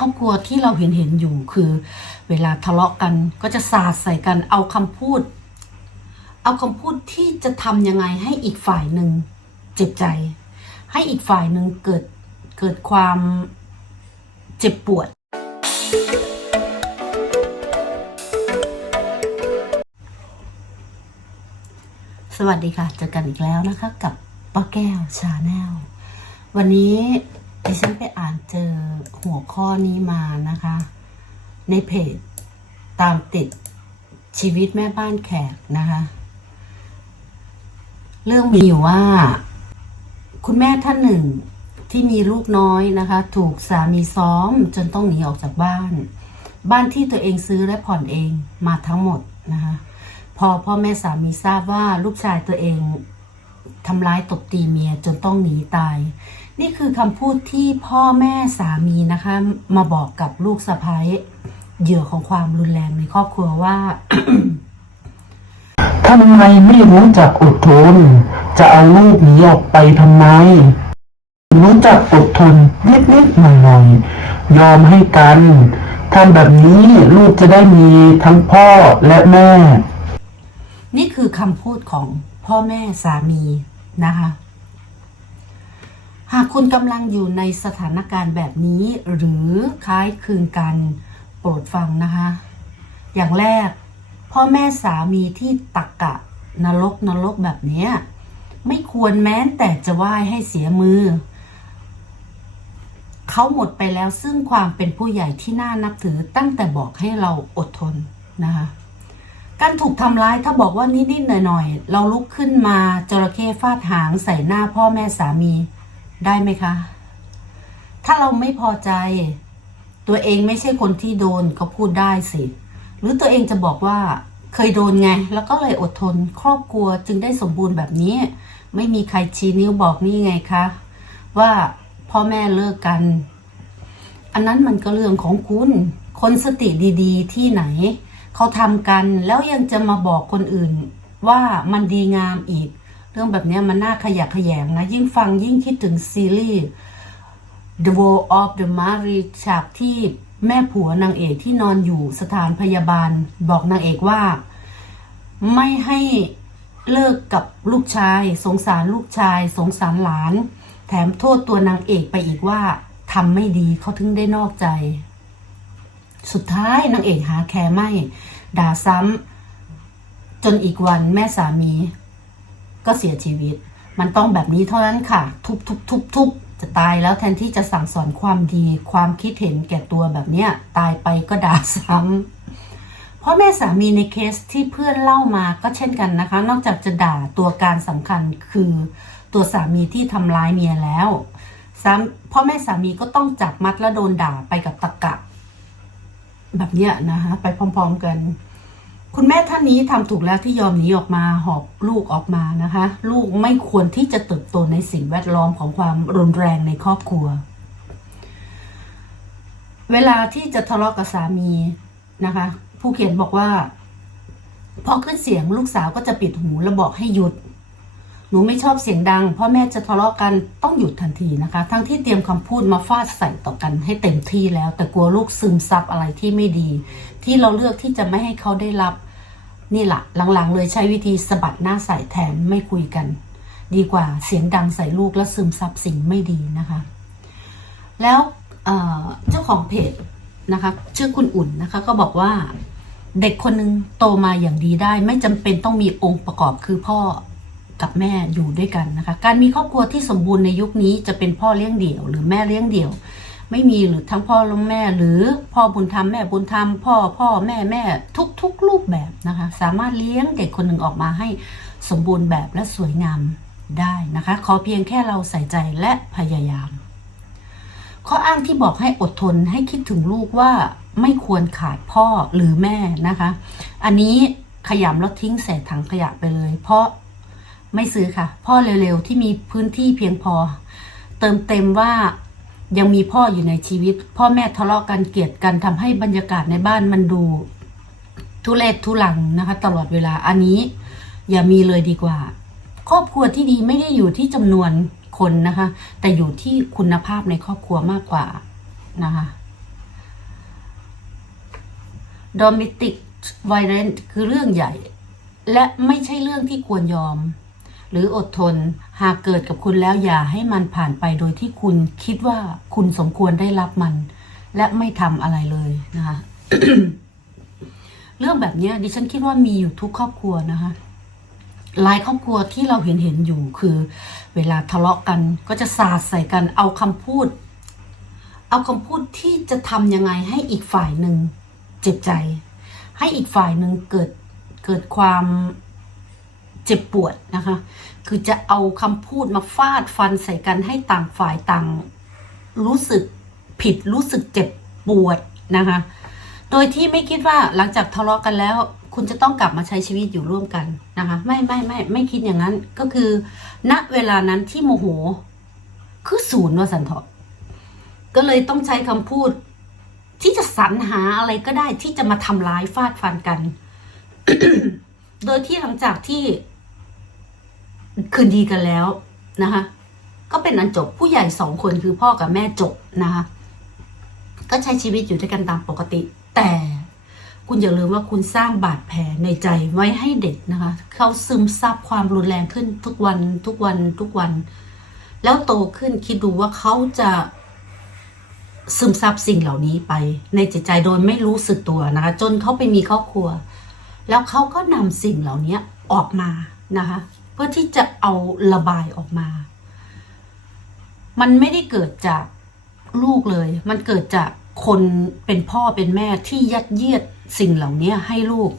ครอบครัวที่เราเห็นเห็นอยู่คือ เวลาทะเลาะกันก็จะสาดใส่กันเอาคำพูด เอาคำพูดที่จะทำยังไงให้อีกฝ่ายหนึ่งเจ็บใจ ให้อีกฝ่ายหนึ่งเกิดเกิดความเจ็บปวด สวัสดีค่ะ เจอกันอีกแล้วนะคะ กับป้าแก้วชาแนลวันนี้ ดิฉันไปอ่านเจอหัวข้อนี้มานะคะ ในเพจตามติดชีวิตแม่บ้านแขกนะคะ เรื่องมีอยู่ว่า คุณแม่ท่านหนึ่งที่มีลูกน้อยนะคะ ถูกสามีซ้อมจนต้องหนีออกจากบ้าน บ้านที่ตัวเองซื้อและผ่อนเองมาทั้งหมดนะคะ พอพ่อแม่สามีทราบว่าลูกชายตัวเองทำร้ายตบตีเมียจนต้องหนีตาย นี่คือคำพูดที่พ่อแม่สามีนะคะ มาบอกกับลูกสะพ้ายเหยื่อของความรุนแรงในครอบครัวว่าทำไมไม่รู้จักอดทน จะเอาลูกหนีออกไปทำไม รู้จักอดทนนิดๆหน่อยๆยอมให้กันทำแบบนี้ลูกจะได้มีทั้งพ่อและแม่ นี่คือคำพูดของพ่อแม่สามีนะคะ หากคุณกำลังอยู่ในสถานการณ์แบบนี้ หรือคล้ายคลึงกันโปรดฟังนะคะ อย่างแรก พ่อแม่สามีที่ตักกะนรกนรกแบบนี้ไม่ควรแม้แต่จะไหว้ให้เสียมือ เขาหมดไปแล้วซึ่งความเป็นผู้ใหญ่ที่น่านับถือตั้งแต่บอกให้เราอดทนนะคะการถูกทำร้ายถ้าบอกว่านิดๆหน่อยๆ เราลุกขึ้นมาจระเข้ฟาดหางใส่หน้าพ่อแม่สามี ได้ไหมคะ ถ้าเราไม่พอใจ ตัวเองไม่ใช่คนที่โดนก็พูดได้สิ หรือตัวเองจะบอกว่าเคยโดนไง แล้วก็เลยอดทน ครอบครัวจึงได้สมบูรณ์แบบนี้ ไม่มีใครชี้นิ้วบอกนี่ไงคะ ว่าพ่อแม่เลิกกัน อันนั้นมันก็เรื่องของคุณ คนสติดีๆ ที่ไหน เขาทำกันแล้วยังจะมาบอกคนอื่นว่ามันดีงามอีก เรื่องแบบนี้มันน่าขยะแขยงนะ ยิ่งฟังยิ่งคิดถึงซีรีส์ The War of the m a r r i e ฉากที่แม่ผัวนางเอกที่นอนอยู่สถานพยาบาล บอกนางเอกว่า ไม่ให้เลิกกับลูกชาย สงสารลูกชาย สงสารหลาน แถมโทษตัวนางเอกไปอีกว่าทำไม่ดีเขาถึงได้นอกใจ สุดท้ายนางเอกหาแคร์ไม่ ด่าซ้ำจนอีกวันแม่สามี ก็เสียชีวิต มันต้องแบบนี้เท่านั้นค่ะ ทุบทุบทุบทุบจะตายแล้วแทนที่จะสั่งสอนความดี ความคิดเห็นแก่ตัวแบบเนี้ยตายไปก็ด่าซ้ำพ่อแม่สามีในเคสที่เพื่อนเล่ามาก็เช่นกันนะคะ นอกจากจะด่าตัวการสำคัญคือตัวสามีที่ทำร้ายเมียแล้วซ้ำพ่อแม่สามีก็ต้องจับมัดและโดนด่าไปกับตะกะ แบบเนี้ยนะคะ ไปพร้อม ๆ กัน คุณแม่ท่านนี้ทำถูกแล้วที่ยอมหนีออกมาหอบลูกออกมานะคะ ลูกไม่ควรที่จะเติบโตในสิ่งแวดล้อมของความรุนแรงในครอบครัว เวลาที่จะทะเลาะกับสามีนะคะ ผู้เขียนบอกว่าพอขึ้นเสียงลูกสาวก็จะปิดหูแล้วบอกให้หยุด หนูไม่ชอบเสียงดังพ่อแม่จะทะเลาะกันต้องหยุดทันทีนะคะ ทั้งที่เตรียมคำพูดมาฟาดใส่ต่อกันให้เต็มที่แล้ว แต่กลัวลูกซึมซับอะไรที่ไม่ดี ที่เราเลือกที่จะไม่ให้เขาได้รับ นี่แหละหลังๆ เลยใช้วิธีสะบัดหน้าใส่แทนไม่คุยกัน ดีกว่าเสียงดังใส่ลูกและซึมซับสิ่งไม่ดีนะคะ แล้วเอ่อเจ้าของเพจนะคะชื่อคุณอุ่นนะคะก็บอกว่าเด็กคนหนึ่งโตมาอย่างดีได้ ไม่จำเป็นต้องมีองค์ประกอบคือพ่อกับแม่อยู่ด้วยกันนะคะ การมีครอบครัวที่สมบูรณ์ในยุคนี้จะเป็นพ่อเลี้ยงเดี่ยว หรือแม่เลี้ยงเดี่ยว ไม่มีหรือทั้งพ่อและแม่ หรือพ่อบุญธรรมแม่บุญธรรมพ่อพ่อแม่แม่ทุกทุกรูปแบบนะคะ สามารถเลี้ยงเด็กคนหนึ่งออกมาให้สมบูรณ์แบบและสวยงามได้นะคะ ขอเพียงแค่เราใส่ใจและพยายาม ข้ออ้างที่บอกให้อดทนให้คิดถึงลูกว่าไม่ควรขาดพ่อหรือแม่นะคะ อันนี้ขยำแล้วทิ้งใส่ถังขยะไปเลย เพราะไม่ซื้อค่ะ พ่อเร็วๆ ที่มีพื้นที่เพียงพอ เติมเต็มว่า ยังมีพ่ออยู่ในชีวิต พ่อแม่ทะเลาะกันเกลียดกันทำให้บรรยากาศในบ้านมันดู ทุเลศทุลังนะคะ ตลอดเวลาอันนี้ อย่ามีเลยดีกว่า ครอบครัวที่ดีไม่ได้อยู่ที่จำนวนคนนะคะ แต่อยู่ที่คุณภาพในครอบครัวมากกว่านะคะ domestic violence คือเรื่องใหญ่ และไม่ใช่เรื่องที่ควรยอม หรืออดทน หากเกิดกับคุณแล้วอย่าให้มันผ่านไปโดยที่คุณคิดว่าคุณสมควรได้รับมัน และไม่ทำอะไรเลยนะคะเรื่องแบบนี้ดิฉันคิดว่ามีอยู่ทุกครอบครัวนะคะหลายครอบครัวที่เราเห็นเห็นอยู่คือ เวลาทะเลาะกันก็จะสาดใส่กันเอาคำพูด เอาคำพูดที่จะทำยังไงให้อีกฝ่ายหนึ่งเจ็บใจ ให้อีกฝ่ายหนึ่งเกิดเกิดความ เจ็บปวดนะคะ คือจะเอาคำพูดมาฟาดฟันใส่กันให้ต่างฝ่ายต่าง รู้สึกผิดรู้สึกเจ็บปวดนะคะ โดยที่ไม่คิดว่าหลังจากทะเลาะกันแล้ว คุณจะต้องกลับมาใช้ชีวิตอยู่ร่วมกันนะคะ ไม่ไม่ไม่ไม่คิดอย่างนั้นก็คือ ณเวลานั้นที่โมโห คือศูนย์ว่าสันเถาะก็เลยต้องใช้คำพูดที่จะสรรหาอะไรก็ได้ที่จะมาทำร้ายฟาดฟันกัน โดยที่หลังจากที่ คืนดีกันแล้วนะคะ ก็เป็นอันจบผู้ใหญ่สองคนคือพ่อกับแม่จบนะคะ ก็ใช้ชีวิตอยู่ด้วยกันตามปกติ แต่คุณอย่าลืมว่าคุณสร้างบาดแผลในใจไว้ให้เด็กนะคะ เขาซึมซับความรุนแรงขึ้นทุกวันทุกวันทุกวัน แล้วโตขึ้นคิดดูว่าเขาจะซึมซับสิ่งเหล่านี้ไป ในจิตใจโดยไม่รู้สึกตัวนะคะ จนเขาไปมีครอบครัว แล้วเขาก็นำสิ่งเหล่านี้ออกมานะคะ เพื่อที่จะเอาระบายออกมา มันไม่ได้เกิดจากลูกเลย มันเกิดจากคนเป็นพ่อเป็นแม่ที่ยัดเยียดสิ่งเหล่านี้ให้ลูก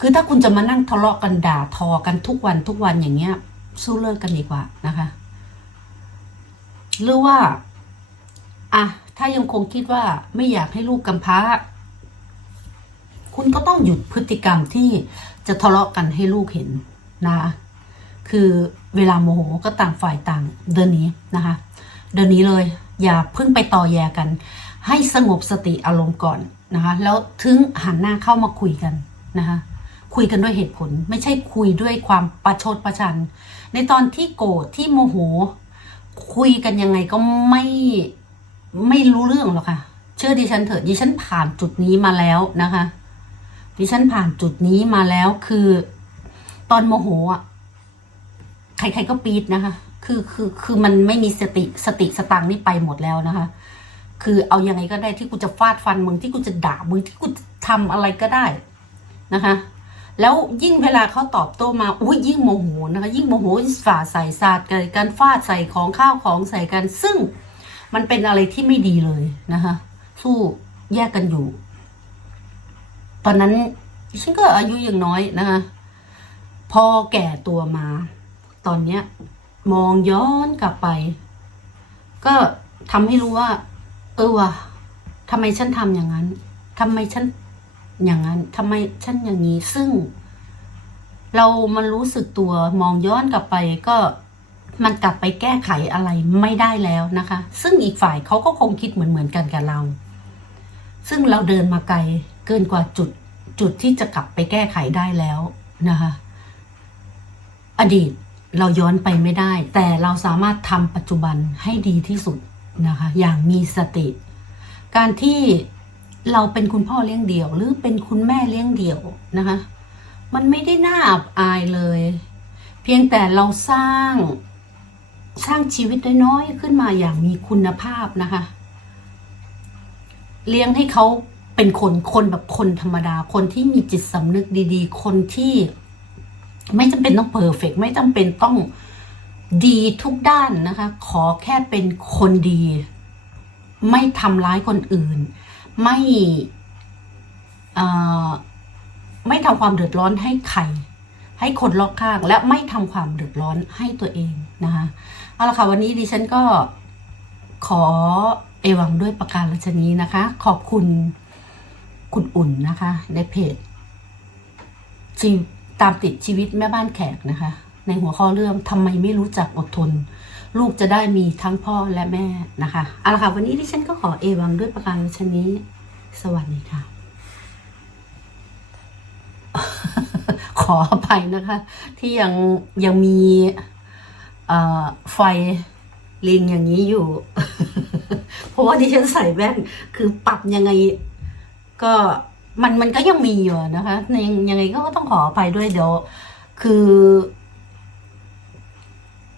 คือถ้าคุณจะมานั่งทะเลาะกันด่าทอกันทุกวันทุกวันอย่างเงี้ย สู้เลิกกันดีกว่านะคะ หรือว่าอะถ้ายังคงคิดว่าไม่อยากให้ลูกกำพร้า คุณก็ต้องหยุดพฤติกรรมที่จะทะเลาะกันให้ลูกเห็นนะ คือเวลาโมโหก็ต่างฝ่ายต่างเดินหนี้นะคะ เดินหนี้เลยอย่าเพิ่งไปต่อแยกัน ให้สงบสติอารมณ์ก่อนนะคะ แล้วถึงหันหน้าเข้ามาคุยกันนะคะคุยกันด้วยเหตุผลไม่ใช่คุยด้วยความประชดประชัน ในตอนที่โกรธที่โมโห คุยกันยังไงก็ไม่ไม่รู้เรื่องหรอกค่ะ เชื่อดิฉันเถอะดิฉันผ่านจุดนี้มาแล้วนะคะ ดิฉันผ่านจุดนี้มาแล้วคือ ตอนโมโหอะ ใคร ๆก็ปีดนะคะ คือคือคือมันไม่มีสติสติสตังนี่ไปหมดแล้วนะคะ คือเอายังไงก็ได้ที่กูจะฟาดฟันมึงที่กูจะด่ามึงที่กูจะทำอะไรก็ได้นะคะ แล้วยิ่งเวลาเขาตอบโต้มาอุ้ยยิ่งโมโหนะคะ ยิ่งโมโหฝ่าใส่ศาสตร์กันการฟาดใส่ของข้าวของใส่กัน ซึ่งมันเป็นอะไรที่ไม่ดีเลยนะคะ สู้แยกกันอยู่ ตอนนั้นฉันก็อายุยังน้อยนะคะ พอแก่ตัวมา ตอนเนี้ย มองย้อนกลับไป ก็ทำให้รู้ว่า เออว่ะทำไมฉันทำอย่างนั้นทำไมฉันอย่างนั้นทำไมฉันอย่างนี้ ซึ่ง เรามันรู้สึกตัวมองย้อนกลับไปก็มันกลับไปแก้ไขอะไรไม่ได้แล้วนะคะ ซึ่งอีกฝ่ายเขาก็คงคิดเหมือนเหมือนกันกับเรา ซึ่งเราเดินมาไกลเกินกว่าจุดจุดที่จะกลับไปแก้ไขได้แล้วนะคะ อดีต เราย้อนไปไม่ได้ แต่เราสามารถทำปัจจุบันให้ดีที่สุดนะคะ อย่างมีสติ การที่เราเป็นคุณพ่อเลี้ยงเดี่ยว หรือเป็นคุณแม่เลี้ยงเดี่ยวนะคะ มันไม่ได้น่าอับอายเลย เพียงแต่เราสร้างสร้างชีวิตน้อยๆขึ้นมาอย่างมีคุณภาพนะคะ เลี้ยงให้เขาเป็นคนคนแบบคนธรรมดา คนที่มีจิตสำนึกดี ๆ คนที่ ไม่จำเป็นต้องเพอร์เฟกไม่จำเป็นต้องดีทุกด้านนะคะ ขอแค่เป็นคนดี ไม่ทำร้ายคนอื่น ไม่ไม่ทำความเดือดร้อนให้ใครให้คนรอบข้าง และไม่ทำความเดือดร้อนให้ตัวเองนะคะเอาละค่ะวันนี้ดิฉันก็ขอเอวังด้วยประการราชนี้นะคะ ขอบคุณคุณอุ่นนะคะ ในเพจชีวิ ตามติดชีวิตแม่บ้านแขกนะคะ ในหัวข้อเรื่องทำไมไม่รู้จักอดทน ลูกจะได้มีทั้งพ่อและแม่นะคะเอาละค่ะวันนี้ดิฉันก็ขอเอวังด้วยประการชนี้ สวัสดีค่ะ ขออภัยนะคะ ที่ยังยังมีไฟลิงอย่างนี้อยู่ เพราะว่าดิฉันใส่แว่นคือปรับยังไงก็ มันมันก็ยังมีอยู่นะคะยังยังไงก็ต้องขออภัยด้วยเดี๋ยวคือ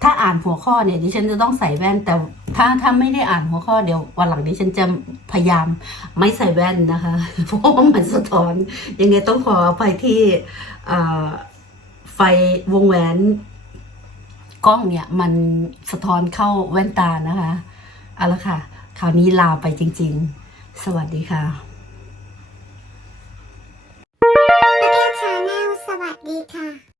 ถ้าอ่านหัวข้อเนี่ยดิฉันจะต้องใส่แว่น แต่ถ้าถ้าไม่ได้อ่านหัวข้อเดี๋ยววันหลังดิฉันจะพยายามไม่ใส่แว่นนะคะเพราะว่ามันสะท้อนยังไงต้องขออภัยที่ไฟวงแหวนกล้องเนี่ย มันสะท้อนเข้าแว่นตานะคะเอาละค่ะ คราวนี้ลาไปจริง ๆ สวัสดีค่ะ いっ。